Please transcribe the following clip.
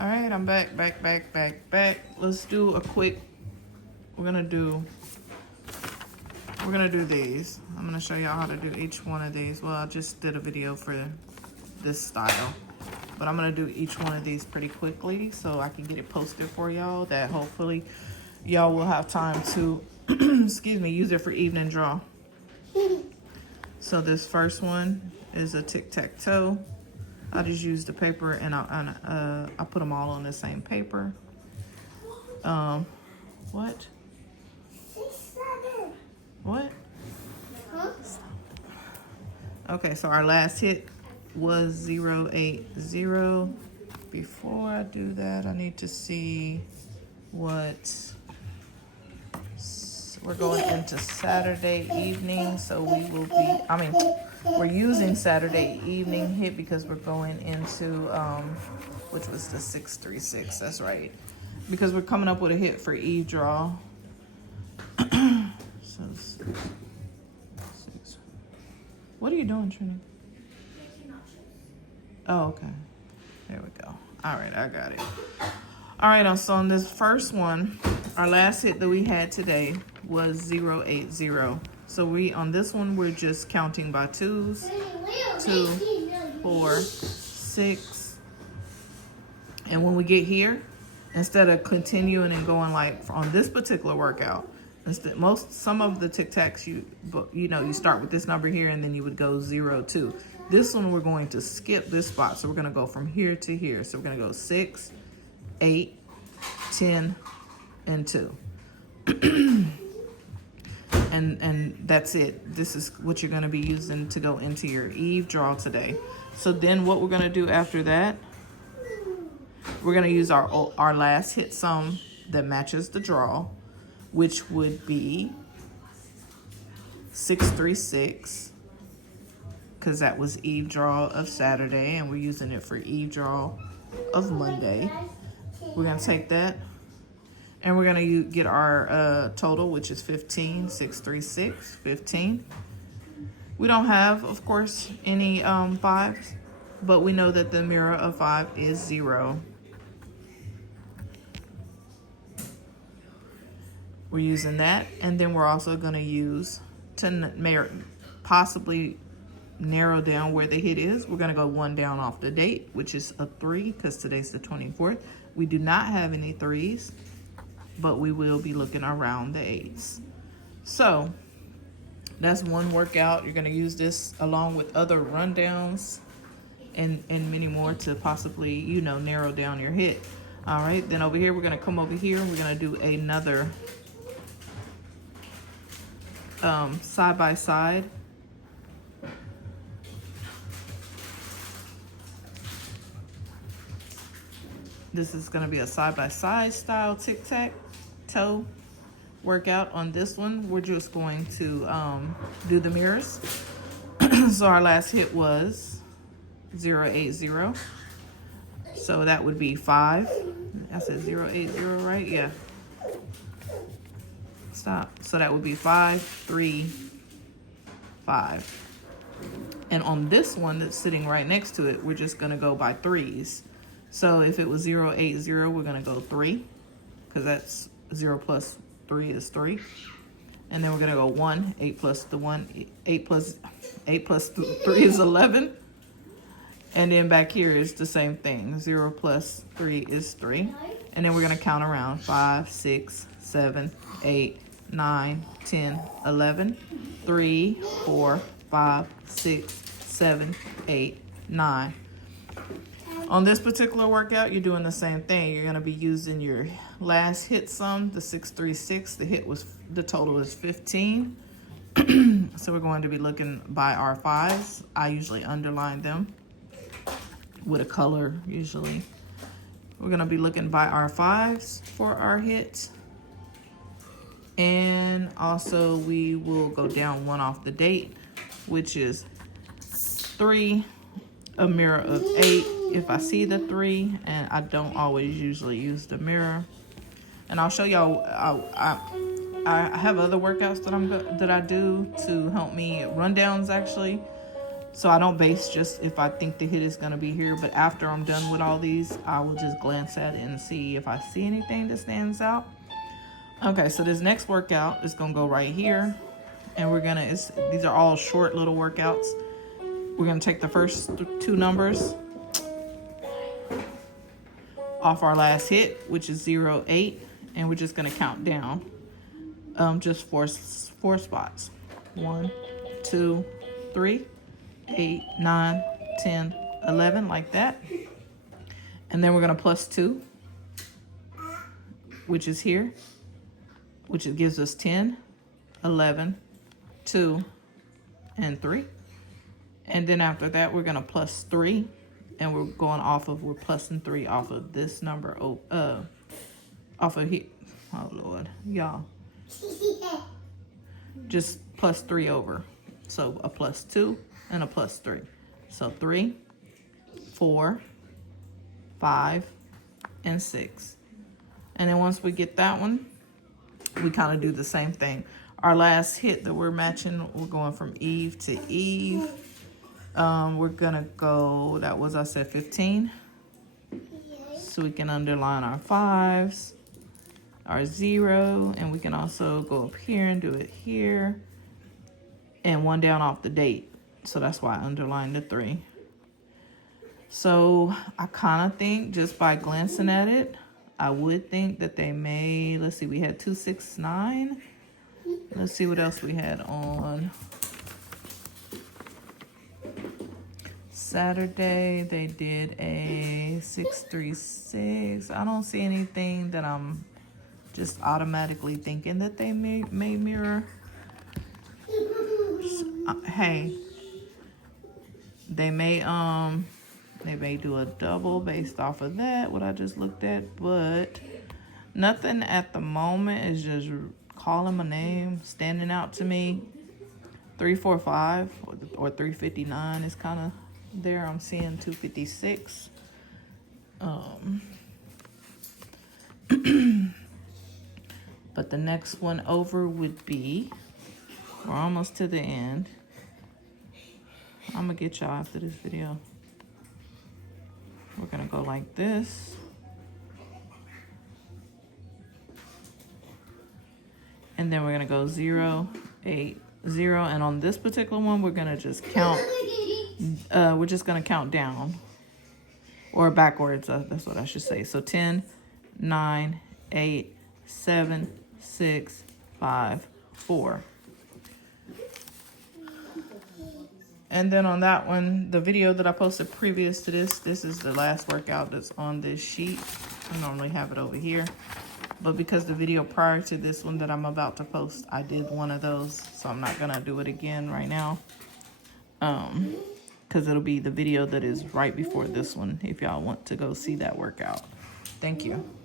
All right, I'm back. Let's do a quick, we're gonna do these. I'm gonna show y'all how to do each one of these. Well, I just did a video for this style, but I'm gonna do each one of these pretty quickly so I can get it posted for y'all, that hopefully y'all will have time to, excuse me, use it for evening draw. So this first one is a tic-tac-toe. I just used the paper and I put them all on the same paper. What? What? Okay, so our last hit was 080. Before I do that, I need to see what we're going into Saturday evening, so we will be, we're using Saturday evening hit because we're going into, which was the 636, that's right. Because we're coming up with a hit for eve draw. So, 6. What are you doing, Trini? Oh, okay. There we go. All right, I got it. All right, so on this first one, our last hit that we had today was 080. So on this one, we're just counting by twos. 2, 4, 6. And when we get here, instead of continuing and going like on this particular workout, some of the tic-tacs, you start with this number here and then you would go 0, 2. This one, we're going to skip this spot. So we're going to go from here to here. So we're going to go 6, 8, 10, and 2. and that's it. This is what you're going to be using to go into your eve draw today. So then what we're going to do after that, we're going to use our last hit sum that matches the draw, which would be 636, because that was eve draw of Saturday, and we're using it for eve draw of Monday. We're going to take that, and we're going to get our total, which is 15, 636, 15. We don't have, of course, any 5s, but we know that the mirror of 5 is 0. We're using that, and then we're also going to use to possibly narrow down where the hit is. We're going to go 1 down off the date, which is a 3, because today's the 24th. We do not have any 3s, but we will be looking around the 8s. So that's one workout. You're going to use this along with other rundowns and many more to possibly, narrow down your hit. All right, then over here, we're going to come over here. We're going to do another side by side. This is going to be a side by side style tic-tac-toe workout. On this one, we're just going to do the mirrors. So our last hit was 080. So that would be 5. I said 080, right? Yeah. Stop. So that would be 5, 3, 5. And on this one that's sitting right next to it, we're just going to go by 3s. So if it was 080, we're going to go 3, because that's 0 plus 3 is 3. And then we're going to go 1, 8 plus the 1, 8 plus 3 is 11. And then back here is the same thing. 0 plus 3 is 3. And then we're going to count around 5, 6, 7, 8, 9, 10, 11, 3, 4, 5, 6, 7, 8, 9. On this particular workout, you're doing the same thing. You're going to be using your last hit sum, the 636. The total is 15. So we're going to be looking by our 5s. I usually underline them with a color, usually. We're going to be looking by our 5s for our hit. And also we will go down 1 off the date, which is 3, a mirror of 8. If I see the 3, and I don't always usually use the mirror. And I'll show y'all, I have other workouts that I do to help me, rundowns actually, So I don't base just if I think the hit is going to be here, but after I'm done with all these, I will just glance at it and see if I see anything that stands out. Okay, so this next workout is going to go right here. And we're going to, these are all short little workouts. We're going to take the first two numbers off our last hit, which is 0, 8. And we're just going to count down just four spots. 1, 2, 3. 8, 9, 10, 11, like that. And then we're going to plus 2, which is here, which it gives us 10, 11, 2, and 3. And then after that, we're going to plus 3, and we're going off of, we're plussing 3 off of this number, off of here. Oh, Lord, y'all. Just plus 3 over. So a plus 2. And a plus 3. So 3, 4, 5, and 6. And then once we get that one, we kind of do the same thing. Our last hit that we're matching, we're going from Eve to Eve. We're gonna go, that was, I said 15. So we can underline our 5s, our 0, and we can also go up here and do it here. And one down off the date. So that's why I underlined the 3. So I kind of think just by glancing at it, I would think that they may, let's see, we had 2, 6, 9. Let's see what else we had on Saturday. They did a 6, 3, 6. I don't see anything that I'm just automatically thinking that they may mirror. Hey. They may do a double based off of that, what I just looked at, but nothing at the moment is just calling my name, standing out to me. 345 or 359 is kind of there. I'm seeing 256. But the next one over would be, we're almost to the end. I'm gonna get y'all after this video. We're gonna go like this. And then we're gonna go 0, 8, 0. And on this particular one, we're gonna just count. We're just gonna count down. Or backwards, that's what I should say. So 10, 9, 8, 7, 6, 5, 4. And then on that one, the video that I posted previous to this is the last workout that's on this sheet. I normally have it over here. But because the video prior to this one that I'm about to post, I did one of those. So I'm not going to do it again right now. Because it'll be the video that is right before this one if y'all want to go see that workout. Thank you.